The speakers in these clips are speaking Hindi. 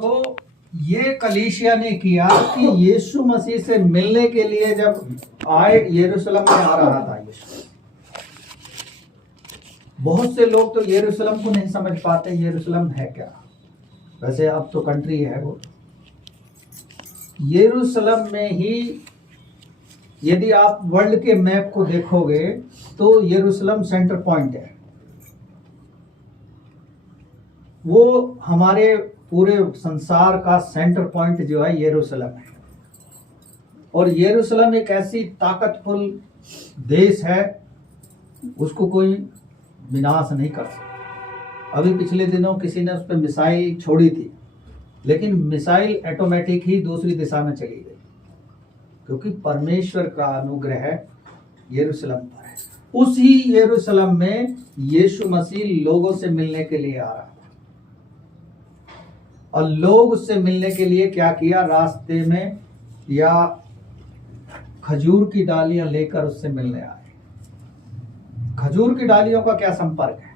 तो ये कलीसिया ने किया कि यीशु मसीह से मिलने के लिए जब आए, यरूशलेम में आ रहा था यीशु। बहुत से लोग तो यरूशलेम को नहीं समझ पाते, यरूशलेम है क्या। वैसे अब तो कंट्री है वो। यरूशलेम में ही यदि आप वर्ल्ड के मैप को देखोगे तो यरूशलेम सेंटर पॉइंट है। वो हमारे पूरे संसार का सेंटर पॉइंट जो है यरूशलेम है। और यरूशलेम एक ऐसी ताकतफुल देश है, उसको कोई विनाश नहीं कर सकता। अभी पिछले दिनों किसी ने उस पर मिसाइल छोड़ी थी, लेकिन मिसाइल ऑटोमेटिक ही दूसरी दिशा में चली गई, क्योंकि परमेश्वर का अनुग्रह यरूशलेम पर है। उसी यरूशलेम में यीशु मसीह लोगों से मिलने के लिए आ रहा था। और लोग उससे मिलने के लिए क्या किया, रास्ते में या खजूर की डालियां लेकर उससे मिलने आए। खजूर की डालियों का क्या संपर्क है?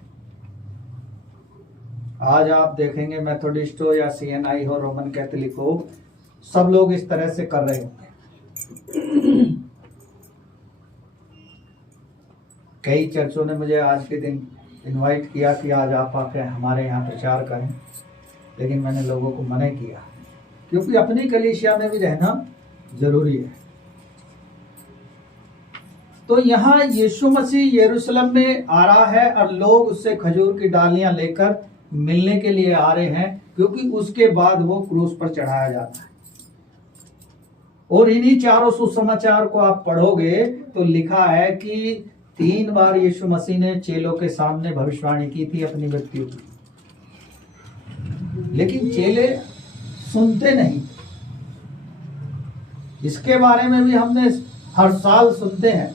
आज आप देखेंगे मेथोडिस्ट हो या CNI हो, रोमन कैथोलिक हो, सब लोग इस तरह से कर रहे होंगे। कई चर्चों ने मुझे आज के दिन इनवाइट किया कि आज आप आके हमारे यहाँ प्रचार करें, लेकिन मैंने लोगों को मना किया, क्योंकि अपनी कलीसिया में भी रहना जरूरी है। तो यहाँ यीशु मसीह यरूशलेम में आ रहा है और लोग उससे खजूर की डालियां लेकर मिलने के लिए आ रहे हैं, क्योंकि उसके बाद वो क्रूस पर चढ़ाया जाता है। और इन्हीं चारों सुसमाचार को आप पढ़ोगे तो लिखा है कि 3 बार यीशु मसीह ने चेलों के सामने भविष्यवाणी की थी अपनी मृत्यु की, लेकिन चेले सुनते नहीं। इसके बारे में भी हमने हर साल सुनते हैं,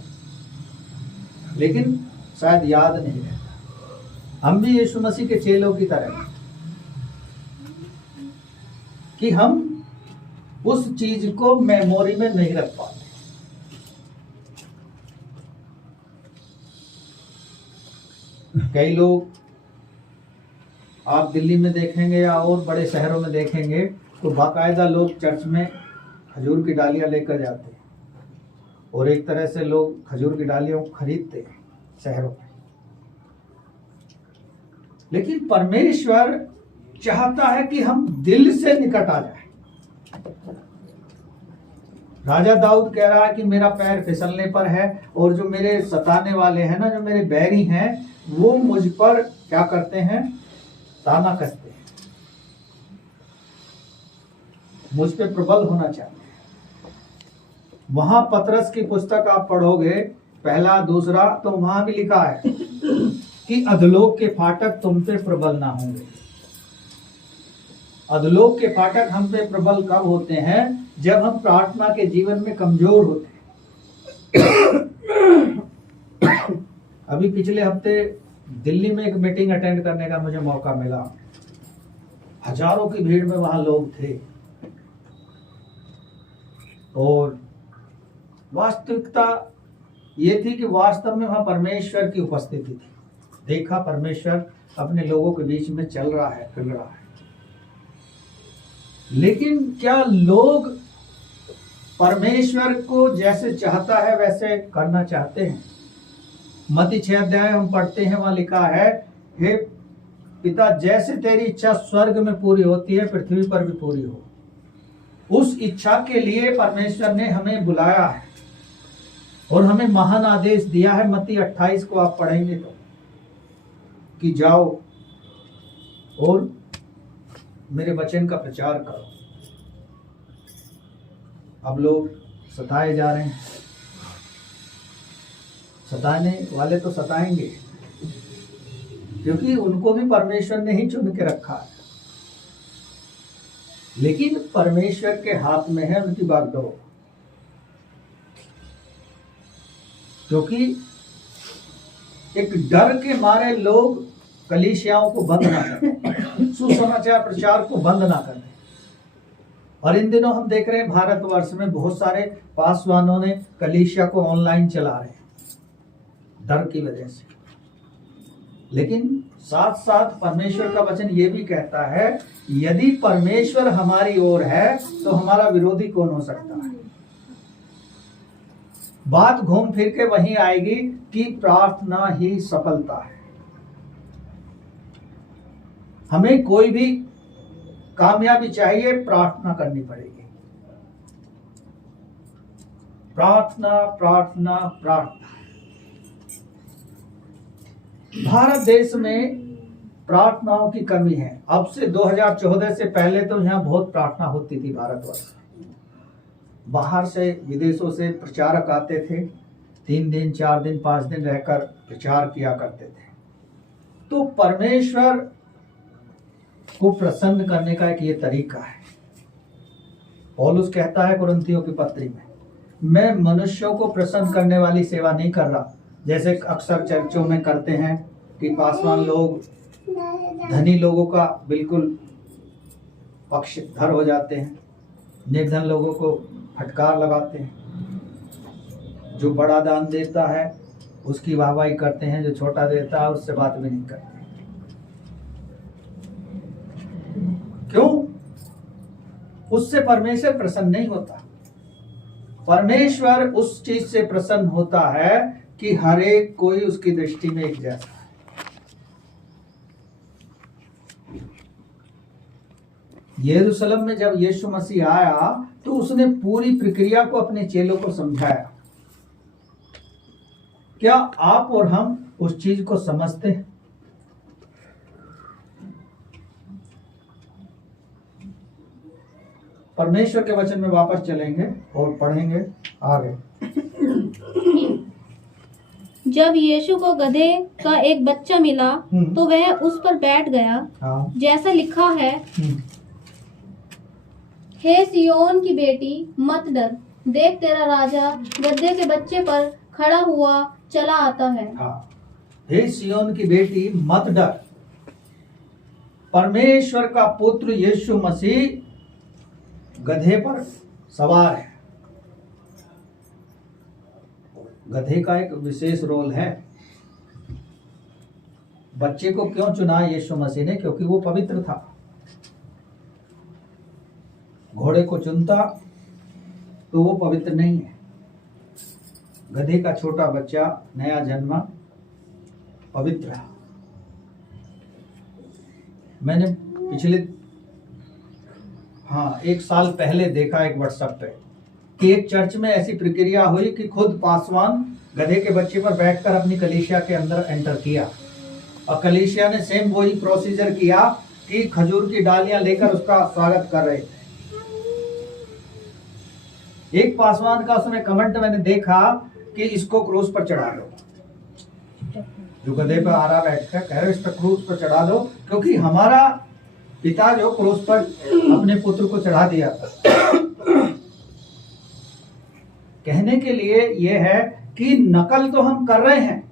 लेकिन शायद याद नहीं रहता। हम भी यीशु मसीह के चेलों की तरह कि हम उस चीज को मेमोरी में नहीं रख पाते। कई लोग आप दिल्ली में देखेंगे या और बड़े शहरों में देखेंगे तो बाकायदा लोग चर्च में खजूर की डालियां लेकर जाते हैं, और एक तरह से लोग खजूर की डालियों को खरीदते हैं शहरों में। लेकिन परमेश्वर चाहता है कि हम दिल से निकट आ जाए। राजा दाऊद कह रहा है कि मेरा पैर फिसलने पर है, और जो मेरे सताने वाले हैं ना, जो मेरे बैरी हैं, वो मुझ पर क्या करते हैं, ताना कसते हैं, मुझ पे प्रबल होना चाहते हैं। वहां पतरस की पुस्तक आप पढ़ोगे, 1, 2, तो वहां भी लिखा है कि अधलोक के फाटक तुम पे प्रबल ना होंगे। अधलोक के फाटक हम पे प्रबल कब होते हैं? जब हम प्रार्थना के जीवन में कमजोर होते हैं। अभी पिछले हफ्ते दिल्ली में एक मीटिंग अटेंड करने का मुझे मौका मिला। हजारों की भीड़ में वहां लोग थे, और वास्तविकता ये थी कि वास्तव में वहां परमेश्वर की उपस्थिति थी। देखा परमेश्वर अपने लोगों के बीच में चल रहा है, फिर रहा है। लेकिन क्या लोग परमेश्वर को जैसे चाहता है वैसे करना चाहते हैं? मत्ती 6 अध्याय हम पढ़ते हैं, वहां लिखा है, हे पिता, जैसे तेरी इच्छा स्वर्ग में पूरी होती है, पृथ्वी पर भी पूरी हो। उस इच्छा के लिए परमेश्वर ने हमें बुलाया है और हमें महान आदेश दिया है। मत्ती 28 को आप पढ़ेंगे तो, कि जाओ और मेरे वचन का प्रचार करो। अब लोग सताए जा रहे हैं, सताने वाले तो सताएंगे, क्योंकि उनको भी परमेश्वर ने ही चुन के रखा है। लेकिन परमेश्वर के हाथ में है उनकी बागडोर, क्योंकि एक डर के मारे लोग कलीसियाओं को बंद ना करें, सुसमाचार प्रचार को बंद ना करें। और इन दिनों हम देख रहे हैं भारतवर्ष में बहुत सारे पासवानों ने कलीसिया को ऑनलाइन चला रहे हैं डर की वजह से। लेकिन साथ साथ परमेश्वर का वचन ये भी कहता है, यदि परमेश्वर हमारी ओर है तो हमारा विरोधी कौन हो सकता है। बात घूम फिर के वहीं आएगी कि प्रार्थना ही सफलता है। हमें कोई भी कामयाबी चाहिए, प्रार्थना करनी पड़ेगी। प्रार्थना प्रार्थना प्रार्थना। भारत देश में प्रार्थनाओं की कमी है। अब से 2014 से पहले तो यहाँ बहुत प्रार्थना होती थी भारतवर्ष में। बाहर से विदेशों से प्रचारक आते थे, 3 दिन 4 दिन 5 दिन रहकर प्रचार किया करते थे। तो परमेश्वर को प्रसन्न करने का एक ये तरीका है। पौलुस कहता है कुरिन्थियों की पत्री में, मैं मनुष्यों को प्रसन्न करने वाली सेवा नहीं कर रहा, जैसे अक्सर चर्चों में करते हैं कि पासवान लोग धनी लोगों का बिल्कुल पक्षधर हो जाते हैं, निर्धन लोगों को फटकार लगाते हैं। जो बड़ा दान देता है उसकी वाहवाही करते हैं, जो छोटा देता है उससे बात भी नहीं करते। क्यों? उससे परमेश्वर प्रसन्न नहीं होता। परमेश्वर उस चीज से प्रसन्न होता है कि हर एक कोई उसकी दृष्टि में एक जैसा है। यरूशलेम में जब यीशु मसीह आया तो उसने पूरी प्रक्रिया को अपने चेलों को समझाया। क्या आप और हम उस चीज को समझते हैं? परमेश्वर के वचन में वापस चलेंगे और पढ़ेंगे आगे। जब यीशु को गधे का एक बच्चा मिला तो वह उस पर बैठ गया। हाँ। जैसा लिखा है, हे सियोन की बेटी मत डर, देख तेरा राजा गधे के बच्चे पर खड़ा हुआ चला आता है। हाँ। हे सियोन की बेटी मत डर। परमेश्वर का पुत्र यीशु मसीह गधे पर सवार है। गधे का एक विशेष रोल है। बच्चे को क्यों चुना यीशु मसीह ने? क्योंकि वो पवित्र था। घोड़े को चुनता तो वो पवित्र नहीं है। गधे का छोटा बच्चा नया जन्मा पवित्र है। मैंने पिछले 1 साल पहले देखा एक व्हाट्सएप पे कि एक चर्च में ऐसी प्रक्रिया हुई कि खुद पासवान गधे के बच्चे पर बैठकर अपनी कलीसिया के अंदर एंटर किया, और कलीसिया ने सेम वही प्रोसीजर किया कि खजूर की डालियां लेकर उसका स्वागत कर रहे थे। एक पासवान का उसमें कमेंट मैंने देखा कि इसको क्रूस पर चढ़ा दो। जो गधे पर आ रहा बैठकर कह रहे इस पर क्रूस पर चढ़ा दो, क्योंकि हमारा पिता जो क्रूस पर अपने पुत्र को चढ़ा दिया था। कहने के लिए यह है कि नकल तो हम कर रहे हैं,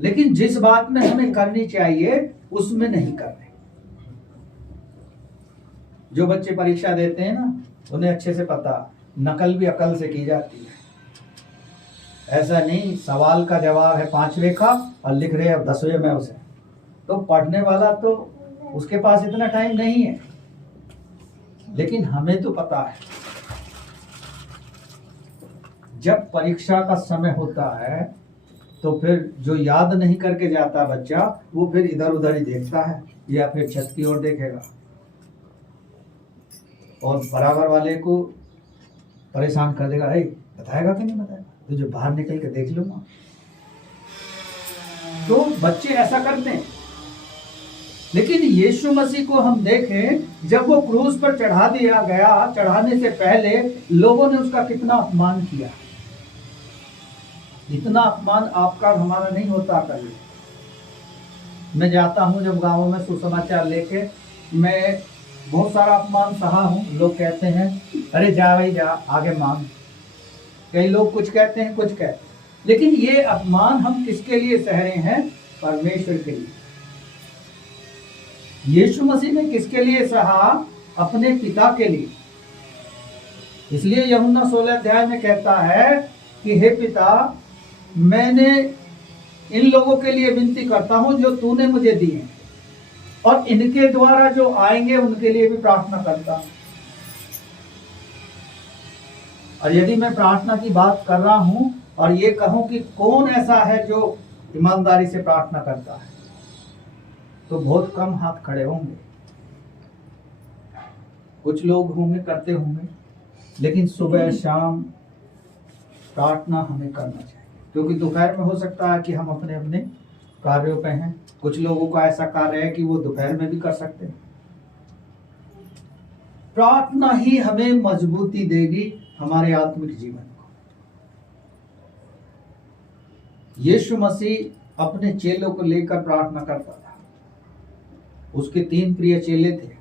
लेकिन जिस बात में हमें करनी चाहिए उसमें नहीं कर रहे। जो बच्चे परीक्षा देते हैं ना, उन्हें अच्छे से पता नकल भी अकल से की जाती है। ऐसा नहीं सवाल का जवाब है 5वें का और लिख रहे हैं 10वें में उसे, तो पढ़ने वाला तो उसके पास इतना टाइम नहीं है, लेकिन हमें तो पता है। जब परीक्षा का समय होता है तो फिर जो याद नहीं करके जाता बच्चा, वो फिर इधर उधर ही देखता है या फिर छत की ओर देखेगा और बराबर वाले को परेशान कर देगा, है बताएगा कि नहीं बताएगा, तो जो बाहर निकल के देख लूंगा। तो बच्चे ऐसा करते हैं। लेकिन यीशु मसीह को हम देखें, जब वो क्रूस पर चढ़ा दिया गया, चढ़ाने से पहले लोगों ने उसका कितना अपमान किया। इतना अपमान आपका हमारा नहीं होता कभी। मैं जाता हूं जब गांवों में सुसमाचार लेके, मैं बहुत सारा अपमान सहा हूं। लोग कहते हैं अरे जा भाई जा, आगे मांग। कई लोग कुछ कहते हैं, कुछ कहते हैं, लेकिन ये अपमान हम किसके लिए सह रहे हैं? परमेश्वर के लिए। यीशु मसीह ने किसके लिए सहा? अपने पिता के लिए। इसलिए यूहन्ना 16 अध्याय में कहता है कि हे पिता, मैंने इन लोगों के लिए विनती करता हूं जो तूने मुझे दी है, और इनके द्वारा जो आएंगे उनके लिए भी प्रार्थना करता हूं। और यदि मैं प्रार्थना की बात कर रहा हूं और ये कहूं कि कौन ऐसा है जो ईमानदारी से प्रार्थना करता है, तो बहुत कम हाथ खड़े होंगे। कुछ लोग होंगे, करते होंगे, लेकिन सुबह शाम प्रार्थना हमें करना चाहिए, क्योंकि दोपहर में हो सकता है कि हम अपने अपने कार्यों पे हैं। कुछ लोगों का ऐसा कार्य है कि वो दोपहर में भी कर सकते हैं। प्रार्थना ही हमें मजबूती देगी हमारे आत्मिक जीवन को। यीशु मसीह अपने चेलों को लेकर प्रार्थना करता था। उसके 3 प्रिय चेले थे।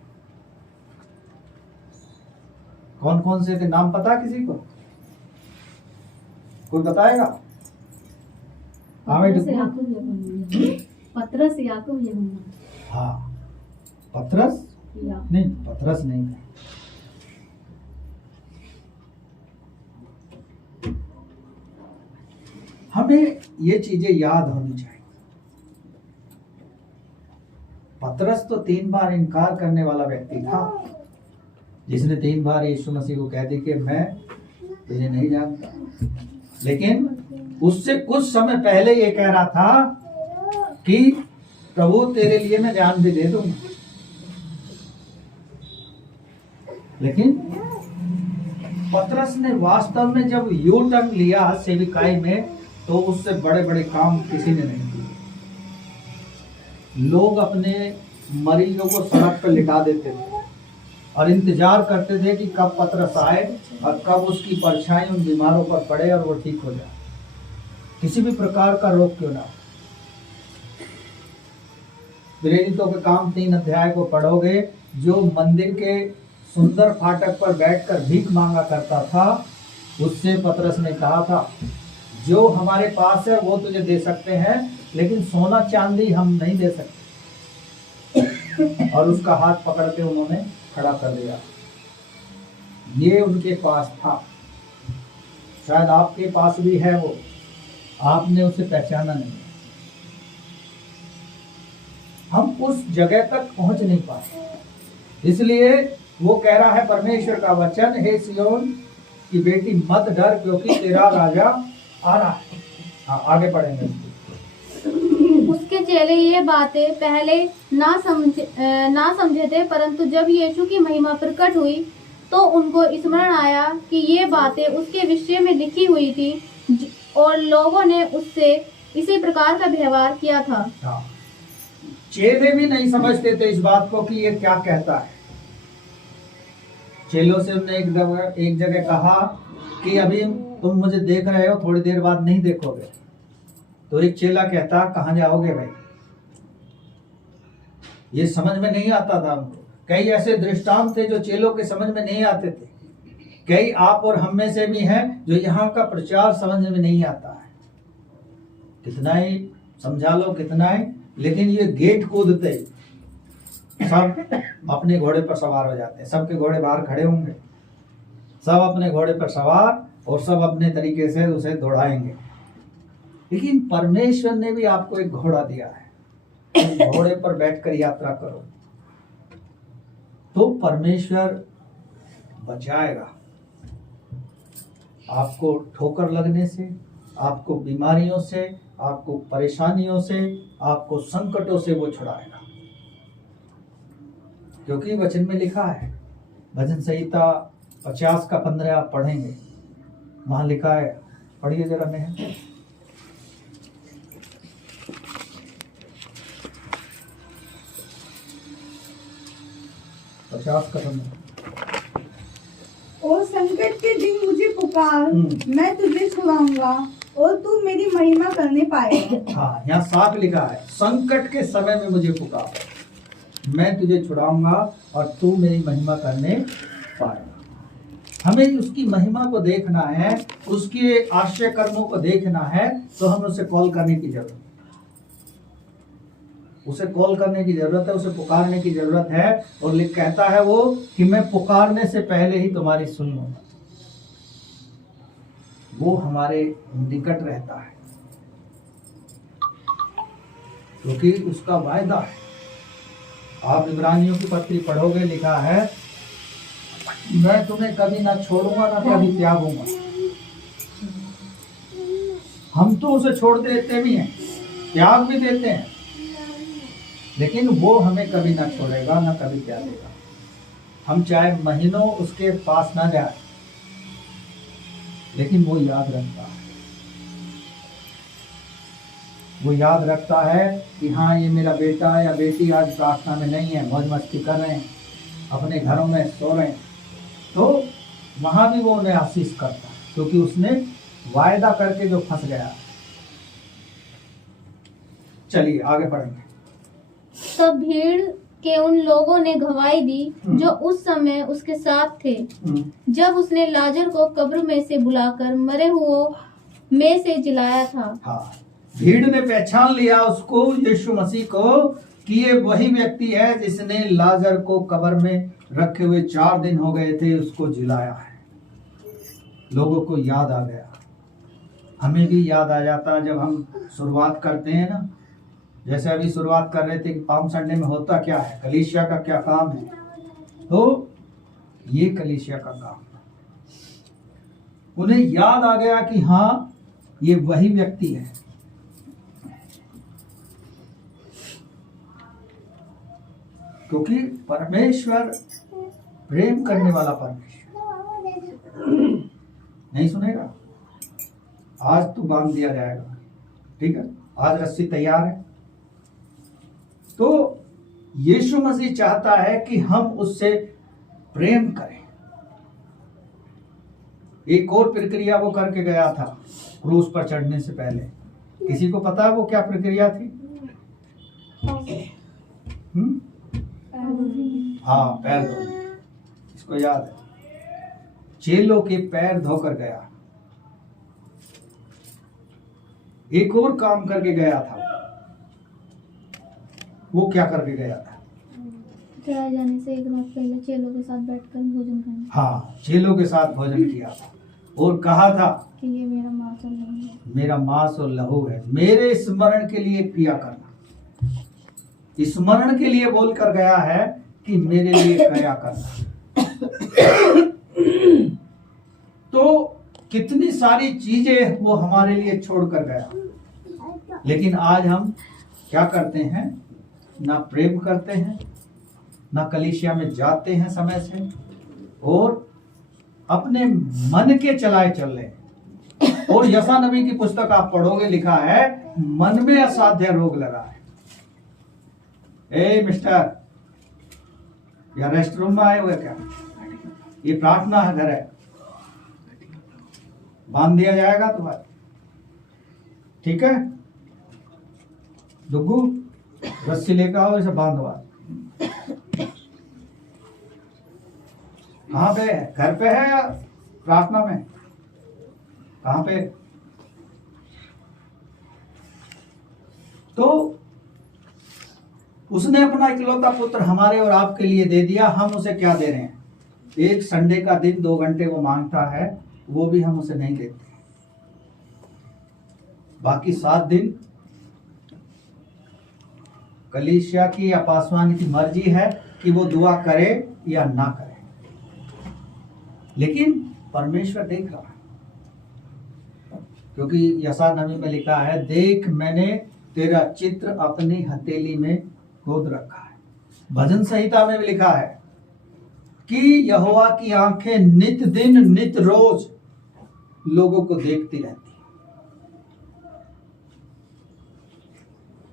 कौन कौन से थे, नाम पता किसी को? कोई बताएगा? पतरस, याकूब, यूहन्ना। हाँ, पतरस नहीं, पतरस नहीं था। हमें ये चीजें याद होनी चाहिए। पतरस तो 3 बार इनकार करने वाला व्यक्ति था, जिसने 3 बार यीशु मसीह को कह दी कि मैं तुझे नहीं जानता। लेकिन उससे कुछ समय पहले ये कह रहा था कि प्रभु तेरे लिए मैं जान भी दे दूंगा। लेकिन पतरस ने वास्तव में जब यू टर्न लिया सेविकाई में, तो उससे बड़े बड़े काम किसी ने नहीं किए। लोग अपने मरीजों को सड़क पर लिटा देते थे और इंतजार करते थे कि कब पतरस आए और कब उसकी परछाई उन बीमारों पर पड़े और वो ठीक हो जाए, किसी भी प्रकार का रोग क्यों ना हो। प्रेरितों के काम 3 अध्याय को पढ़ोगे, जो मंदिर के सुंदर फाटक पर बैठकर भीख मांगा करता था, उससे पतरस ने कहा था, जो हमारे पास है वो तुझे दे सकते हैं, लेकिन सोना चांदी हम नहीं दे सकते। और उसका हाथ पकड़ के उन्होंने खड़ा कर दिया। ये उनके पास था। शायद आपके पास भी है वो, आपने उसे पहचाना नहीं। हम उस जगह तक पहुंच नहीं पाए, इसलिए वो कह रहा है परमेश्वर का वचन, हे सियोन की बेटी मत डर, क्योंकि तेरा राजा आ रहा है। हाँ, आगे पढ़ेंगे। उसके चेले ये बातें पहले ना समझे थे, परंतु जब यीशु की महिमा प्रकट हुई तो उनको स्मरण आया कि ये बातें उसके विषय में लिखी हुई थी, और लोगों ने उससे इसी प्रकार का व्यवहार किया था। हाँ, चेले भी नहीं समझते थे इस बात को कि ये क्या कहता है। चेलों से उन्होंने एक जगह कहा कि अभी तुम मुझे देख रहे हो, थोड़ी देर बाद नहीं देखोगे। तो एक चेला कहता, कहाँ जाओगे भाई? ये समझ में नहीं आता था उनको। कई ऐसे दृष्टांत थे जो चेलों के समझ में नहीं आते थे। कई आप और हम में से भी हैं जो यहाँ का प्रचार समझ में नहीं आता है। कितना ही समझा लो, कितना ही, लेकिन ये गेट कूदते सब अपने घोड़े पर सवार हो जाते हैं। सबके घोड़े बाहर खड़े होंगे, सब अपने घोड़े पर सवार, और सब अपने तरीके से उसे दौड़ाएंगे। लेकिन परमेश्वर ने भी आपको एक घोड़ा दिया है, उस घोड़े पर बैठकर यात्रा करो तो परमेश्वर बचाएगा आपको ठोकर लगने से, आपको बीमारियों से, आपको परेशानियों से, आपको संकटों से वो छुड़ाएगा। क्योंकि वचन में लिखा है, भजन संहिता 50 का 15 आप पढ़ेंगे, वहां लिखा है, पढ़िए जरा में, 50 का 15। और संकट के दिन मुझे पुकार, मैं तुझे छुड़ाऊंगा और तू मेरी महिमा करने पाएगा। हाँ, यहाँ साफ लिखा है, संकट के समय में मुझे पुकार, मैं तुझे छुड़ाऊंगा और तू मेरी महिमा करने पाएगा। हमें उसकी महिमा को देखना है, उसके आश्चर्य कर्मों को देखना है, तो हमें उसे कॉल करने की जरूरत है। उसे कॉल करने की जरूरत है, उसे पुकारने की जरूरत है। और कहता है वो कि मैं पुकारने से पहले ही तुम्हारी सुन लूंगा। वो हमारे निकट रहता है। क्योंकि उसका वायदा है। आप इब्रानियों की पत्री पढ़ोगे, लिखा है मैं तुम्हें कभी ना छोड़ूंगा ना कभी त्यागूंगा। हम तो उसे छोड़ देते भी हैं, त्याग भी देते हैं, लेकिन वो हमें कभी ना छोड़ेगा ना कभी त्यागेगा। हम चाहे महीनों उसके पास ना जाए, लेकिन वो याद रखता है। वो याद रखता है कि हाँ, ये मेरा बेटा या बेटी आज प्रार्थना में नहीं है, मौज मस्ती कर रहे हैं, अपने घरों में सो रहे हैं, तो वहां भी वो उन्हें आशीष करता है, क्योंकि उसने वायदा करके जो फंस गया। चलिए आगे पढ़ेंगे। तब भीड़ के उन लोगों ने गवाही दी जो उस समय उसके साथ थे, जब उसने लाजर को कब्र में से बुलाकर मरे हुओं में से जिलाया था। हाँ, भीड़ ने पहचान लिया उसको, यीशु मसीह को, कि ये वही व्यक्ति है जिसने लाजर को कब्र में रखे हुए 4 दिन हो गए थे, उसको जिलाया है। लोगों को याद आ गया। हमें भी याद आ जाता जब हम शुरुआत करते हैं ना, जैसे अभी शुरुआत कर रहे थे कि पाम संडे में होता क्या है, कलीसिया का क्या काम है, तो ये कलीसिया का काम है। उन्हें याद आ गया कि हाँ, ये वही व्यक्ति है। क्योंकि परमेश्वर प्रेम करने वाला परमेश्वर नहीं सुनेगा। आज तो बांध दिया जाएगा, ठीक है, आज रस्सी तैयार है। तो यीशु मसीह चाहता है कि हम उससे प्रेम करें। एक और प्रक्रिया वो करके गया था क्रूस पर चढ़ने से पहले। किसी को पता है वो क्या प्रक्रिया थी? हाँ, पैर धोने। इसको याद है, चेलों के पैर धोकर गया। एक और काम करके गया था। वो क्या करके गया था? चढ़ाए जाने से एक रात पहले चेलों के साथ बैठकर भोजन करना। हाँ, चेलों के साथ भोजन किया था और कहा था कि ये मेरा मांस और लहू है, मेरा मांस और लहू है, मेरे स्मरण के लिए पिया करना। स्मरण के लिए बोल कर गया है कि मेरे लिए किया करना। तो कितनी सारी चीजें वो हमारे लिए छोड़ कर गया, लेकिन आज हम क्या करते हैं? ना प्रेम करते हैं, ना कलीसिया में जाते हैं समय से, और अपने मन के चलाए चल रहे हैं। और यशा नबी की पुस्तक आप पढ़ोगे, लिखा है मन में असाध्य रोग लगा है। ए मिस्टर, या रेस्ट रूम में आए हुए क्या? ये प्रार्थना है, घर है, बांध दिया जाएगा तुम्हारे, ठीक है? दुग्गू रस्सी लेकर आओ, इसे बांधवा। कहाँ पे है? घर पे है या प्रार्थना में? कहाँ पे? तो उसने अपना इकलौता पुत्र हमारे और आपके लिए दे दिया। हम उसे क्या दे रहे हैं? एक संडे का दिन 2 घंटे वो मांगता है, वो भी हम उसे नहीं देते। बाकी 7 दिन कलीसिया की या पासवान की मर्जी है कि वो दुआ करे या ना करे, लेकिन परमेश्वर देख रहा है। क्योंकि यशा नबी में लिखा है, देख मैंने तेरा चित्र अपनी हथेली में गोद रखा है। भजन संहिता में भी लिखा है कि यहोवा की आंखें नित दिन नित रोज लोगों को देखती रहती है।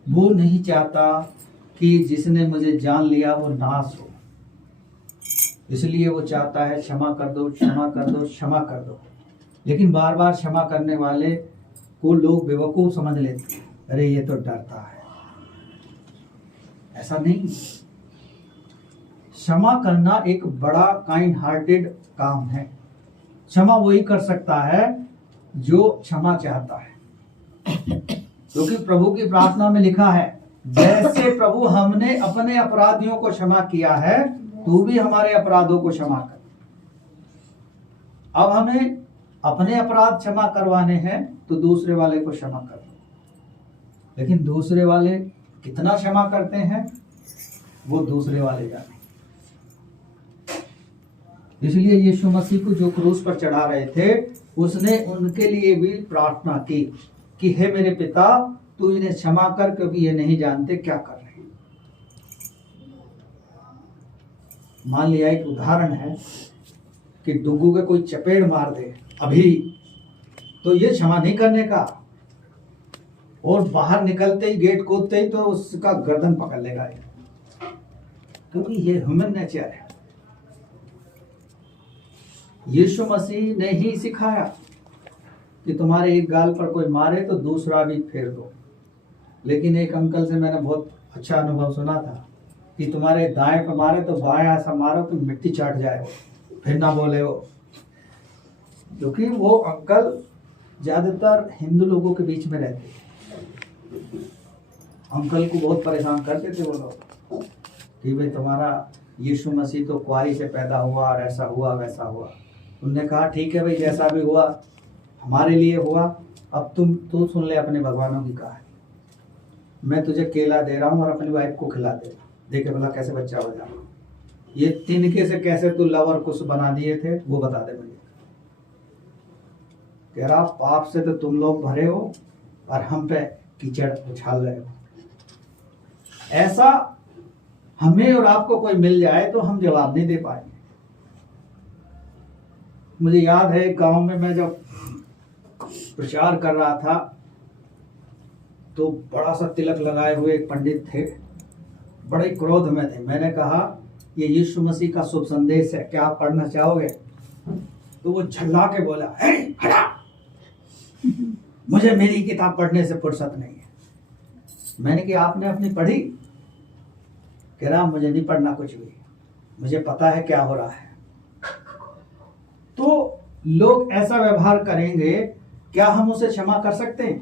वो नहीं चाहता कि जिसने मुझे जान लिया वो नाश हो, इसलिए वो चाहता है क्षमा कर दो, क्षमा कर दो, क्षमा कर दो। लेकिन बार बार क्षमा करने वाले को लोग बेवकूफ समझ लेते हैं, अरे ये तो डरता है। ऐसा नहीं। क्षमा करना एक बड़ा काइंड हार्टेड काम है। क्षमा वही कर सकता है जो क्षमा चाहता है। क्योंकि प्रभु की प्रार्थना में लिखा है, जैसे प्रभु हमने अपने अपराधियों को क्षमा किया है, तू भी हमारे अपराधों को क्षमा कर। अब हमें अपने अपराध क्षमा करवाने हैं तो दूसरे वाले को क्षमा कर दो। लेकिन दूसरे वाले कितना क्षमा करते हैं वो दूसरे वाले जाने। इसलिए यीशु मसीह को जो क्रूस पर चढ़ा रहे थे, उसने उनके लिए भी प्रार्थना की कि हे मेरे पिता, तू इन्हें क्षमा कर, क्योंकि ये नहीं जानते क्या कर रहे हैं। मान लिया एक उदाहरण है कि डुग्गू के कोई चपेट मार दे अभी, तो ये क्षमा नहीं करने का, और बाहर निकलते ही गेट कूदते ही तो उसका गर्दन पकड़ लेगा, क्योंकि ये ह्यूमन नेचर है। यीशु मसीह ने ही सिखाया कि तुम्हारे एक गाल पर कोई मारे तो दूसरा भी फेर दो। लेकिन एक अंकल से मैंने बहुत अच्छा अनुभव सुना था कि तुम्हारे दाएं पर मारे तो बाएं ऐसा मारो कि मिट्टी चाट जाए, फिर ना बोले वो। क्योंकि वो अंकल ज्यादातर हिंदू लोगों के बीच में रहते, अंकल को बहुत परेशान करते थे वो लोग कि भाई तुम्हारा यीशु मसीह तो कुआरी से पैदा हुआ और ऐसा हुआ वैसा हुआ। उनने कहा ठीक है भाई, जैसा भी हुआ हमारे लिए हुआ, अब तू सुन ले अपने भगवानों की कहा है। मैं तुझे केला दे रहा हूँ और अपनी वाइफ को खिला दे, देखे भला कैसे बच्चा हो जाए। ये तिनके से कैसे तू लव और कुछ बना दिए थे वो बता दे मुझे। कह रहा पाप से तो तुम लोग भरे हो और हम पे कीचड़ उछाल रहे हो। ऐसा हमें और आपको कोई मिल जाए तो हम जवाब नहीं दे पाएंगे। मुझे याद है गांव में मैं जब प्रचार कर रहा था तो बड़ा सा तिलक लगाए हुए एक पंडित थे, बड़े क्रोध में थे। मैंने कहा ये यीशु मसीह का शुभ संदेश है, क्या आप पढ़ना चाहोगे? तो वो झल्ला के बोला, हे हटा, मुझे मेरी किताब पढ़ने से फुर्सत नहीं है। मैंने कहा आपने अपनी पढ़ी? कह रहा मुझे नहीं पढ़ना कुछ भी, मुझे पता है क्या हो रहा है। तो लोग ऐसा व्यवहार करेंगे, क्या हम उसे क्षमा कर सकते हैं?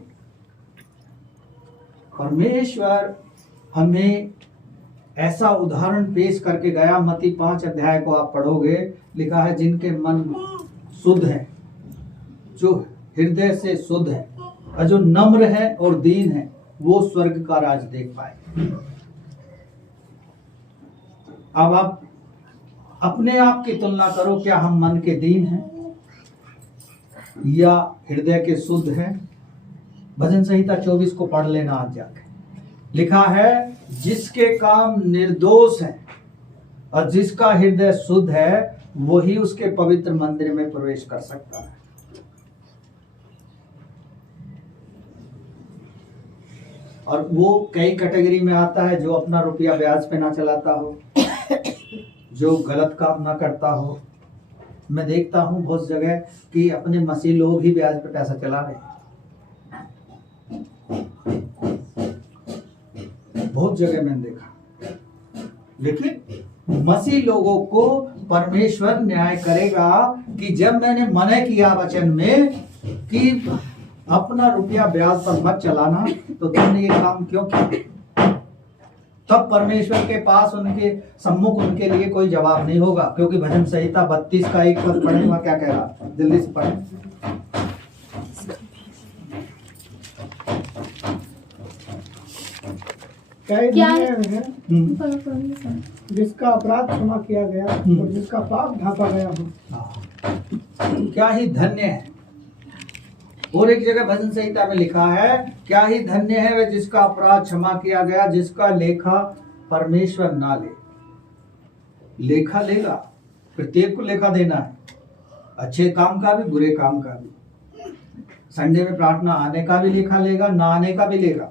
परमेश्वर हमें ऐसा उदाहरण पेश करके गया। मत्ती 5 अध्याय को आप पढ़ोगे, लिखा है जिनके मन शुद्ध है, जो हृदय से शुद्ध है और जो नम्र है और दीन है, वो स्वर्ग का राज देख पाए। अब आप अपने आप की तुलना करो, क्या हम मन के दीन हैं या हृदय के शुद्ध हैं? भजन संहिता 24 को पढ़ लेना आज जाके। लिखा है जिसके काम निर्दोष हैं और जिसका हृदय शुद्ध है, वही उसके पवित्र मंदिर में प्रवेश कर सकता है। और वो कई कैटेगरी में आता है, जो अपना रुपया ब्याज पे ना चलाता हो, जो गलत काम ना करता हो। मैं देखता हूँ बहुत जगह कि अपने मसीह लोग ही ब्याज पे पैसा चला रहे हैं, बहुत जगह मैंने देखा। लेकिन मसीह लोगों को परमेश्वर न्याय करेगा कि जब मैंने मना किया वचन में कि अपना रुपया ब्याज पर मत चलाना, तो तुमने ये काम क्यों किया? तब परमेश्वर के पास उनके सम्मुख उनके लिए कोई जवाब नहीं होगा। क्योंकि भजन संहिता 32 का 1 पद पढ़े, वहां क्या कह रहा, जल्दी से पढ़े। जिसका अपराध क्षमा किया गया और जिसका पाप ढांपा गया हो। क्या ही धन्य है। और एक जगह भजन संहिता में लिखा है, क्या ही धन्य है वे जिसका अपराध क्षमा किया गया, जिसका लेखा परमेश्वर ना ले। लेखा लेगा, प्रत्येक को लेखा देना है, अच्छे काम का भी बुरे काम का भी। संडे में प्रार्थना आने का भी लेखा लेगा, ना आने का भी लेगा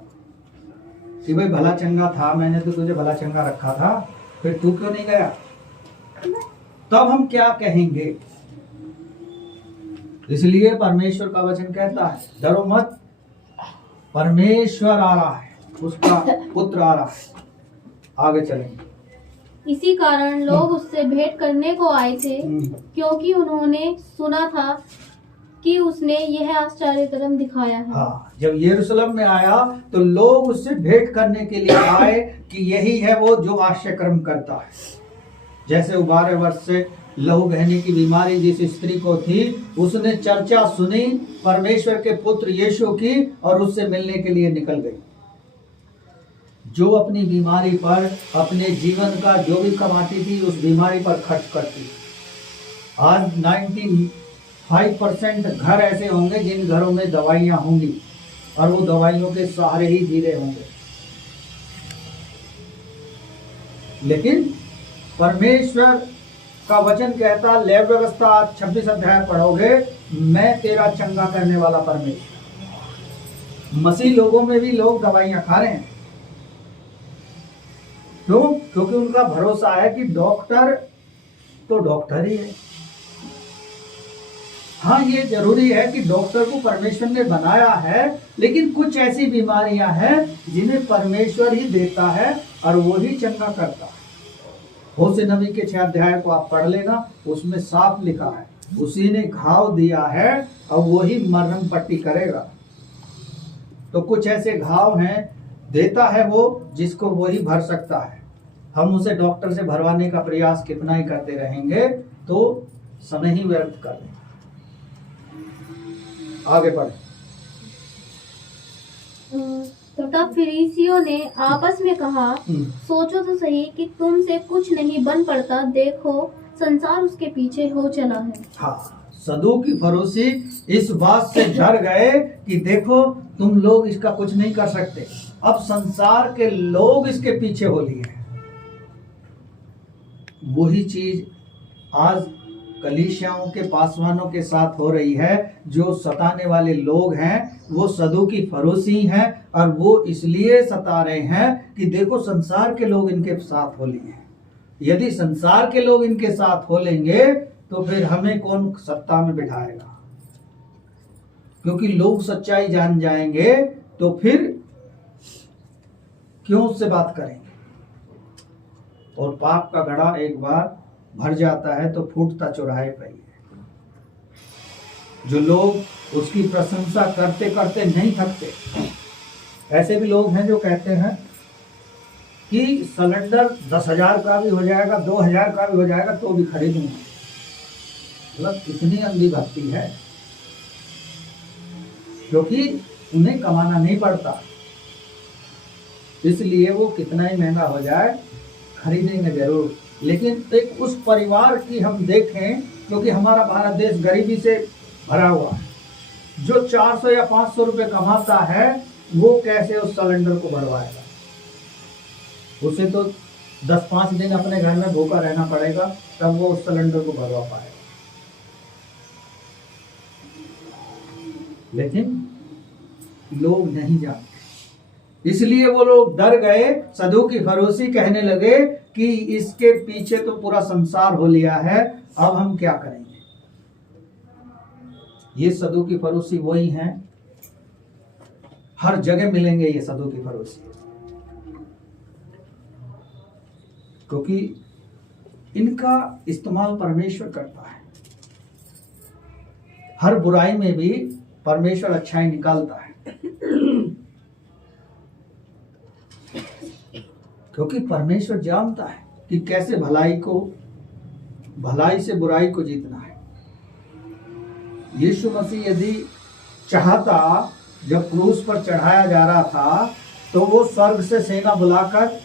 कि भाई भला चंगा था, मैंने तो तुझे भला चंगा रखा था, फिर तू क्यों नहीं गया? तब हम क्या कहेंगे? इसलिए परमेश्वर का वचन कहता है, डरो मत, परमेश्वर आ रहा है, उसका पुत्र आ रहा है। आगे चलेंगे। इसी कारण लोग उससे भेंट करने को आए थे, क्योंकि उन्होंने सुना था कि उसने यह आश्चर्य कर्म दिखाया है। हाँ, जब यरूशलेम में आया तो लोग उससे भेंट करने के लिए आए कि यही है वो जो आश्चर्य कर्म करता है। जैसे 12 वर्ष से लहू बहने की बीमारी जिस स्त्री को थी, उसने चर्चा सुनी परमेश्वर के पुत्र यीशु की और उससे मिलने के लिए निकल गई। जो अपनी बीमारी पर अपने जीवन का जो भी कमाती थी उस बीमारी पर खर्च करती। आज 95% घर ऐसे होंगे जिन घरों में दवाइयाँ होंगी और वो दवाइयों के सहारे ही जी रहे होंगे। लेकिन परमेश्वर का वचन कहता, लेव व्यवस्था 26 अध्याय पढ़ोगे, मैं तेरा चंगा करने वाला परमेश्वर। मसीह लोगों में भी लोग दवाइयां खा रहे हैं। क्यों? क्योंकि उनका भरोसा है कि डॉक्टर तो डॉक्टर ही है। हाँ, ये जरूरी है कि डॉक्टर को परमेश्वर ने बनाया है, लेकिन कुछ ऐसी बीमारियां हैं जिन्हें परमेश्वर ही देता है और वो ही चंगा करता है। होशे नबी के 6 अध्याय को आप पढ़ लेना, उसमें साफ लिखा है, उसी ने घाव दिया है और वो ही मरहम पट्टी करेगा। तो कुछ ऐसे घाव हैं देता है वो, जिसको वो ही भर सकता है। हम उसे डॉक्टर से भरवाने का प्रयास कितना ही करते रहेंगे तो समय ही व्यर्थ कर लेंगे। आगे बढ़े। तब फरीसियों ने आपस में कहा, सोचो तो सही कि तुमसे कुछ नहीं बन पड़ता, देखो संसार उसके पीछे हो चला है। हाँ, सदूकी फरीसी इस बात से डर गए कि देखो तुम लोग इसका कुछ नहीं कर सकते, अब संसार के लोग इसके पीछे हो लिए हैं। वही चीज आज कलीसियाओं के पासवानों के साथ हो रही है। जो सताने वाले लोग हैं वो सदूकी फरीसी हैं और वो इसलिए सता रहे हैं कि देखो संसार के लोग इनके साथ हो लिए हैं। यदि संसार के लोग इनके साथ हो लेंगे तो फिर हमें कौन सत्ता में बिठाएगा? क्योंकि लोग सच्चाई जान जाएंगे तो फिर क्यों उससे बात करेंगे। और पाप का घड़ा एक बार भर जाता है तो फूटता चौराहे पर ही है। जो लोग उसकी प्रशंसा करते करते नहीं थकते। ऐसे भी लोग हैं जो कहते हैं कि सिलेंडर 10,000 का भी हो जाएगा, 2,000 का भी हो जाएगा तो भी खरीदूंगा। मतलब कितनी अंधी भक्ति है, क्योंकि उन्हें कमाना नहीं पड़ता, इसलिए वो कितना ही महंगा हो जाए खरीदेंगे जरूर। लेकिन एक उस परिवार की हम देखें, क्योंकि हमारा भारत देश गरीबी से भरा हुआ है, जो 400 या 500 रुपए कमाता है वो कैसे उस सिलेंडर को भरवाएगा? उसे तो 10-5 दिन अपने घर में भूखा रहना पड़ेगा, तब वो उस सिलेंडर को भरवा पाएगा। लेकिन लोग नहीं जानते, इसलिए वो लोग डर गए। सदूकी फरीसी कहने लगे कि इसके पीछे तो पूरा संसार हो लिया है, अब हम क्या करेंगे? ये सदूकी फरीसी वही हैं, हर जगह मिलेंगे ये सदूकी फरीसी, क्योंकि इनका इस्तेमाल परमेश्वर करता है। हर बुराई में भी परमेश्वर अच्छाई निकालता है, क्योंकि परमेश्वर जानता है कि कैसे भलाई से बुराई को जीतना है। यीशु मसीह यदि चाहता, जब क्रूस पर चढ़ाया जा रहा था तो वो स्वर्ग से सेना बुलाकर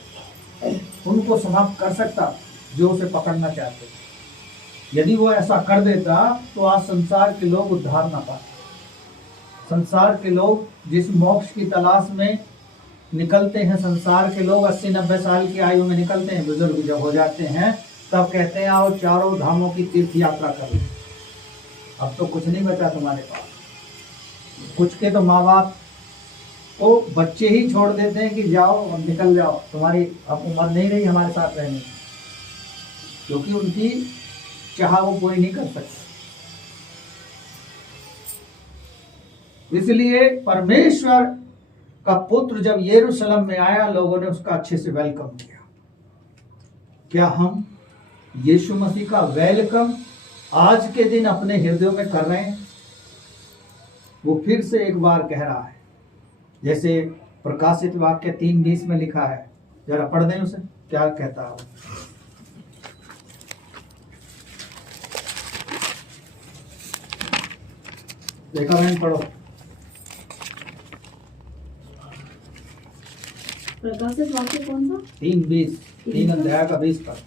उनको समाप्त कर सकता जो उसे पकड़ना चाहते थे। यदि वो ऐसा कर देता तो आज संसार के लोग उद्धार ना पाते। संसार के लोग जिस मोक्ष की तलाश में निकलते हैं, संसार के लोग 80-90 साल की आयु में निकलते हैं, बुजुर्ग जब हो जाते हैं तब कहते हैं आओ चारों धामों की तीर्थ यात्रा कर लो। अब तो कुछ नहीं बचा तुम्हारे पास। कुछ के तो माँ बाप को बच्चे ही छोड़ देते हैं कि जाओ अब निकल जाओ, तुम्हारी अब उम्र नहीं रही हमारे साथ रहने की, क्योंकि उनकी चाह वो पूरी नहीं कर सकते। इसलिए परमेश्वर का पुत्र जब यरूशलेम में आया, लोगों ने उसका अच्छे से वेलकम किया। क्या हम यीशु मसीह का वेलकम आज के दिन अपने हृदयों में कर रहे हैं? वो फिर से एक बार कह रहा है, जैसे प्रकाशित वाक्य 3:20 में लिखा है, जरा पढ़ दें उसे, क्या कहता है? देखा बहन, पढ़ो। प्रकाशित वाक्य कौन सा? 3:20, 3 अध्याय का 20 पद।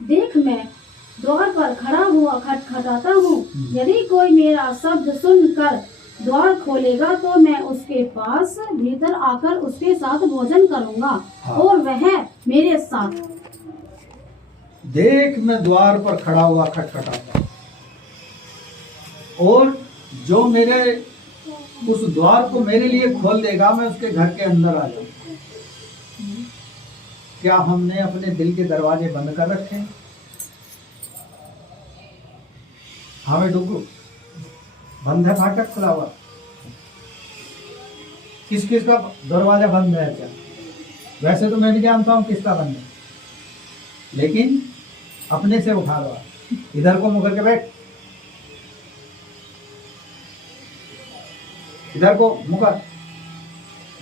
देख मैं द्वार पर खड़ा हुआ खटखटाता हूँ। यदि कोई मेरा शब्द सुनकर द्वार खोलेगा तो मैं उसके पास भीतर आकर उसके साथ भोजन करूँगा और वह मेरे साथ। देख मैं द्वार पर खड़ा हुआ खटखटाता हूँ, और जो मेरे उस द्वार को मेरे लिए खोल देगा मैं उसके घर के अंदर आ जाऊंगा। क्या हमने अपने दिल के दरवाजे बंद कर रखे हैं? हमें डुगू बंद है, फाटक खुला हुआ? किस किस का दरवाजा बंद है? क्या वैसे तो मैं भी जानता हूँ किसका बंद है, लेकिन अपने से उठा लो, इधर को मुँह करके बैठ, इधर को मुँह कर,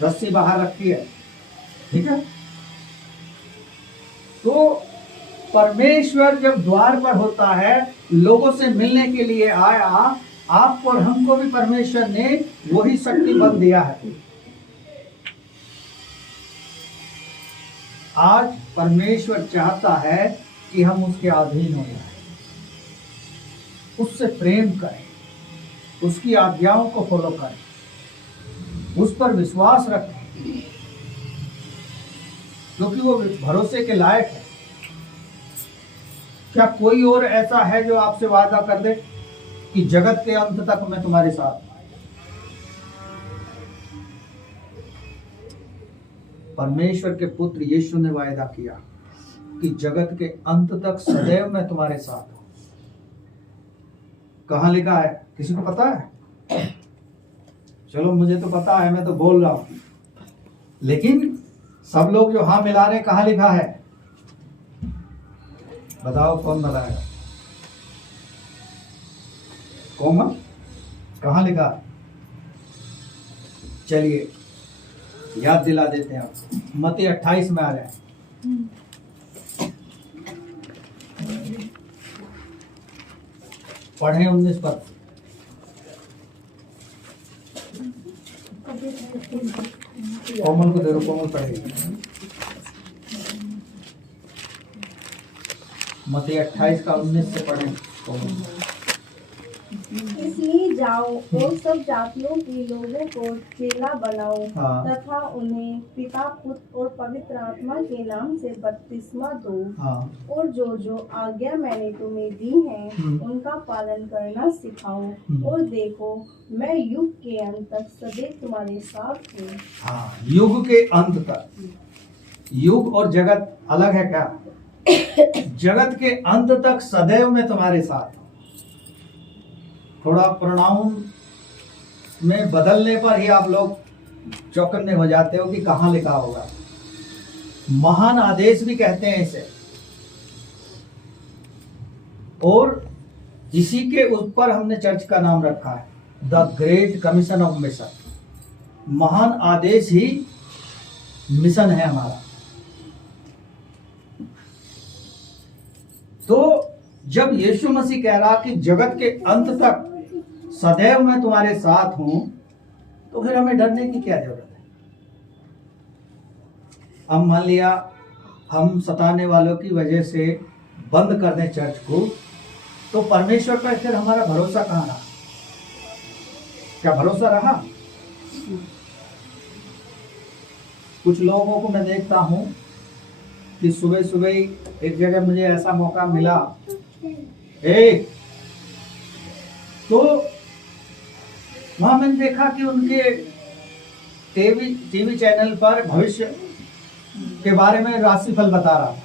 रस्सी बाहर रखी है, ठीक है? तो परमेश्वर जब द्वार पर होता है, लोगों से मिलने के लिए आया, आपको और हमको भी परमेश्वर ने वही शक्ति बल दिया है। आज परमेश्वर चाहता है कि हम उसके अधीन हो जाएं, उससे प्रेम करें, उसकी आज्ञाओं को फॉलो करें, उस पर विश्वास रखें, क्योंकि वो भरोसे के लायक है। क्या कोई और ऐसा है जो आपसे वादा कर दे कि जगत के अंत तक मैं तुम्हारे साथ? परमेश्वर के पुत्र यीशु ने वायदा किया कि जगत के अंत तक सदैव मैं तुम्हारे साथ हूं। कहां लिखा है? किसी को पता है? चलो मुझे तो पता है, मैं तो बोल रहा हूं, लेकिन सब लोग जो हाँ मिला रहे, कहां लिखा है? बताओ, कौन बताएगा? कौन? कहां लिखा? चलिए याद दिला देते हैं आपको। मत्ती 28 में आ जाए। पढ़े 19 पद। कोमल को दे दो, कोमल पढ़ेगी। मत्ती 28 का 19 से पढ़े कोमल। इसलिए जाओ और सब जातियों के लोगों को चेला बनाओ, हाँ। तथा उन्हें पिता, पुत्र और पवित्र आत्मा के नाम से बपतिस्मा दो, हाँ। और जो जो आज्ञा मैंने तुम्हें दी है उनका पालन करना सिखाओ, और देखो मैं युग के अंत तक सदैव तुम्हारे साथ हूँ। हाँ, युग के अंत तक। युग और जगत अलग है क्या? जगत के अंत तक सदैव मैं तुम्हारे साथ हूं। थोड़ा प्रोनाउन में बदलने पर ही आप लोग चौकन्ने हो जाते हो कि कहां लिखा होगा। महान आदेश भी कहते हैं इसे, और इसी के ऊपर हमने चर्च का नाम रखा है, the great commission of mission. महान आदेश ही मिशन है हमारा। तो जब यीशु मसीह कह रहा कि जगत के अंत तक सदैव मैं तुम्हारे साथ हूं, तो फिर हमें डरने की क्या जरूरत है? अब मान लिया हम सताने वालों की वजह से बंद कर दें चर्च को, तो परमेश्वर पर फिर हमारा भरोसा कहां रहा? क्या भरोसा रहा? कुछ लोगों को मैं देखता हूं कि सुबह सुबह एक जगह मुझे ऐसा मौका मिला, तो वहां मैंने देखा कि उनके टीवी चैनल पर भविष्य के बारे में राशिफल बता रहा था।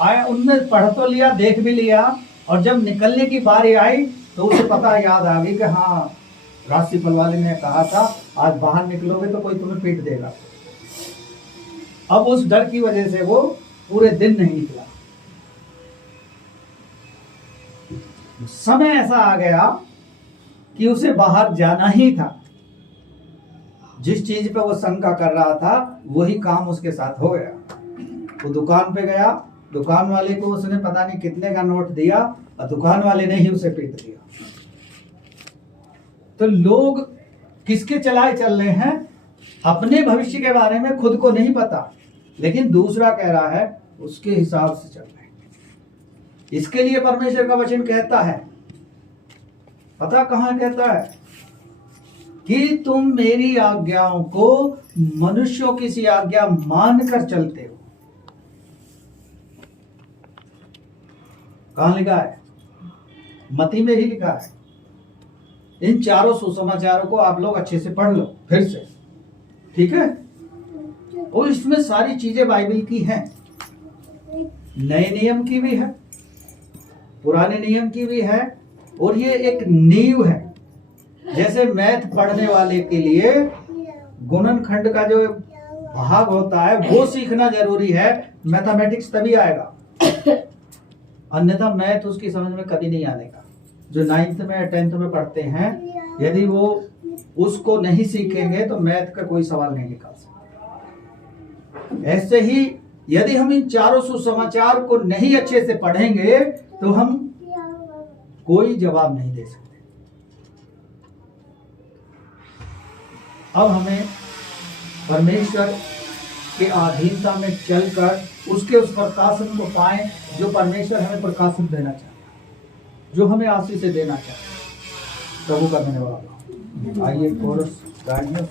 आया, उनने पढ़ तो लिया, देख भी लिया, और जब निकलने की बारी आई तो उसे पता याद आ गई कि हाँ, राशिफल वाले ने कहा था आज बाहर निकलोगे तो कोई तुम्हें पीट देगा। अब उस डर की वजह से वो पूरे दिन नहीं निकला। समय ऐसा आ गया कि उसे बाहर जाना ही था। जिस चीज पे वो शंका कर रहा था वही काम उसके साथ हो गया। वो दुकान पे गया, दुकान वाले को उसने पता नहीं कितने का नोट दिया और दुकान वाले ने ही उसे पीट दिया। तो लोग किसके चलाए चल रहे हैं? अपने भविष्य के बारे में खुद को नहीं पता, लेकिन दूसरा कह रहा है उसके हिसाब से चल रहे हैं। इसके लिए परमेश्वर का वचन कहता है, पता कहां कहता है कि तुम मेरी आज्ञाओं को मनुष्यों की सी आज्ञा मानकर चलते हो। कहां लिखा है? मत्ती में ही लिखा है। इन चारों सुसमाचारों को आप लोग अच्छे से पढ़ लो फिर से, ठीक है? और इसमें सारी चीजें बाइबल की हैं, नए नियम की भी है, पुराने नियम की भी है, और ये एक नींव है। जैसे मैथ पढ़ने वाले के लिए गुणनखंड का जो भाग होता है वो सीखना जरूरी है, मैथमेटिक्स तभी आएगा, अन्यथा मैथ उसकी समझ में कभी नहीं आने का। जो 9th में या 10th में पढ़ते हैं, यदि वो उसको नहीं सीखेंगे तो मैथ का कोई सवाल नहीं निकाल सकते। ऐसे ही यदि हम इन चारों सुसमाचार को नहीं अच्छे से पढ़ेंगे तो हम कोई जवाब नहीं दे सकते। अब हमें परमेश्वर के अधीनता में चलकर उसके उस प्रकाशन को पाएं जो परमेश्वर हमें प्रकाशन देना चाहता है, जो हमें आशीष से देना चाहता है। प्रभु का धन्यवाद। आइए कोरस गाइड में